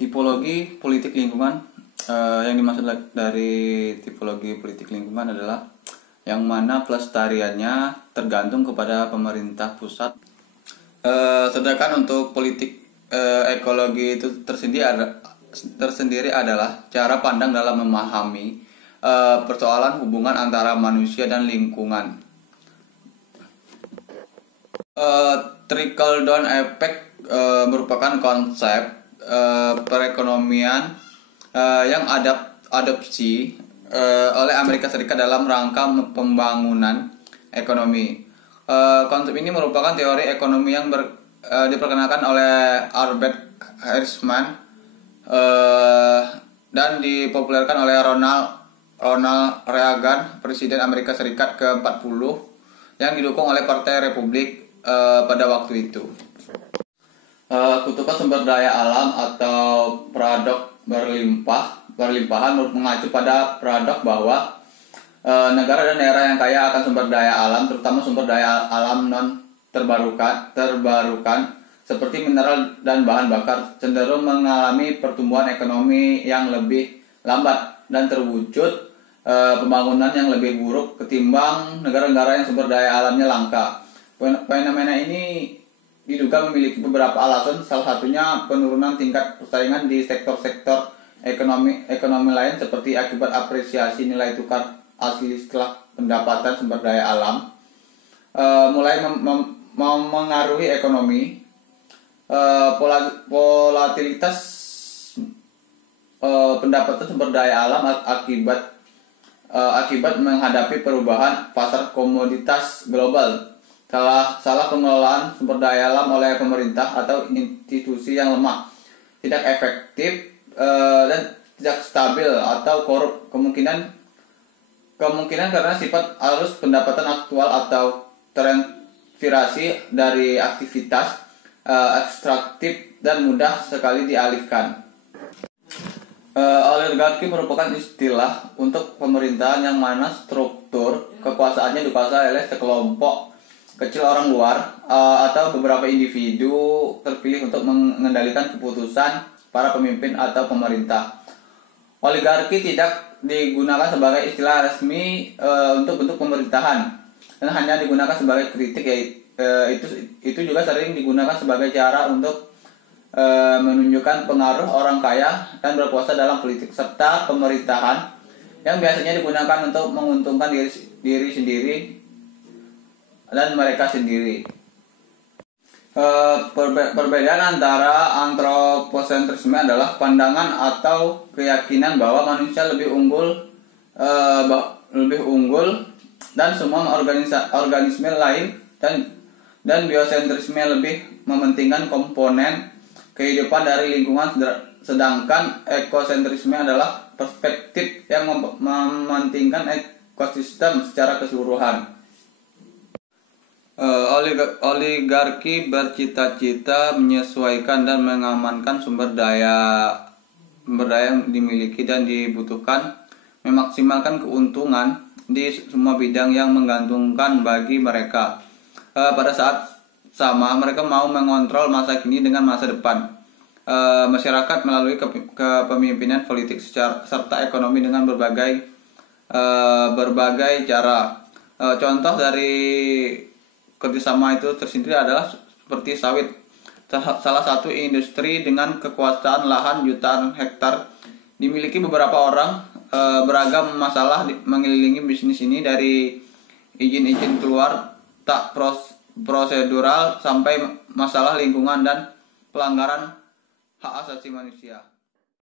Tipologi politik lingkungan, yang dimaksud dari tipologi politik lingkungan adalah yang mana pelestariannya tergantung kepada pemerintah pusat. Sedangkan untuk politik ekologi itu tersendiri adalah cara pandang dalam memahami persoalan hubungan antara manusia dan lingkungan. Trickle down effect merupakan konsep perekonomian yang adopsi oleh Amerika Serikat dalam rangka pembangunan ekonomi. Konsep ini merupakan teori ekonomi yang diperkenalkan oleh Albert Hirschman dan dipopulerkan oleh Ronald Reagan, Presiden Amerika Serikat ke-40 yang didukung oleh Partai Republik pada waktu itu. Kutukan sumber daya alam atau paradok berlimpahan mengacu pada paradok bahwa negara dan daerah yang kaya akan sumber daya alam, terutama sumber daya alam non terbarukan seperti mineral dan bahan bakar, cenderung mengalami pertumbuhan ekonomi yang lebih lambat dan terwujud pembangunan yang lebih buruk ketimbang negara-negara yang sumber daya alamnya langka. Fenomena ini diduga memiliki beberapa alasan, salah satunya penurunan tingkat persaingan di sektor-sektor ekonomi lain seperti akibat apresiasi nilai tukar asli setelah pendapatan sumber daya alam mulai memengaruhi ekonomi. Volatilitas pendapatan sumber daya alam akibat menghadapi perubahan pasar komoditas global. Salah pengelolaan sumber daya alam oleh pemerintah atau institusi yang lemah, tidak efektif dan tidak stabil atau korup, kemungkinan karena sifat arus pendapatan aktual atau terinspirasi dari aktivitas ekstraktif dan mudah sekali dialihkan. Oligarki merupakan istilah untuk pemerintahan yang mana struktur kekuasaannya dikuasai oleh sekelompok kecil orang luar atau beberapa individu terpilih untuk mengendalikan keputusan para pemimpin atau pemerintah. Oligarki tidak digunakan sebagai istilah resmi untuk bentuk pemerintahan dan hanya digunakan sebagai kritik, itu juga sering digunakan sebagai cara untuk menunjukkan pengaruh orang kaya dan berkuasa dalam politik serta pemerintahan yang biasanya digunakan untuk menguntungkan diri sendiri dan mereka sendiri. Perbedaan antara antroposentrisme adalah pandangan atau keyakinan bahwa manusia lebih unggul dan semua organisme lain, dan biosentrisme lebih mementingkan komponen kehidupan dari lingkungan, sedangkan ekosentrisme adalah perspektif yang mementingkan ekosistem secara keseluruhan. Oligarki bercita-cita menyesuaikan dan mengamankan sumber daya yang dimiliki dan dibutuhkan, memaksimalkan keuntungan di semua bidang yang menguntungkan bagi mereka. Pada saat sama, mereka mau mengontrol masa kini dengan masa depan masyarakat melalui kepemimpinan politik serta ekonomi dengan berbagai cara. Contoh dari kerjasama itu tersendiri adalah seperti sawit, salah satu industri dengan kekuasaan lahan jutaan hektar, dimiliki beberapa orang. Beragam masalah mengelilingi bisnis ini, dari izin keluar tak prosedural sampai masalah lingkungan dan pelanggaran hak asasi manusia.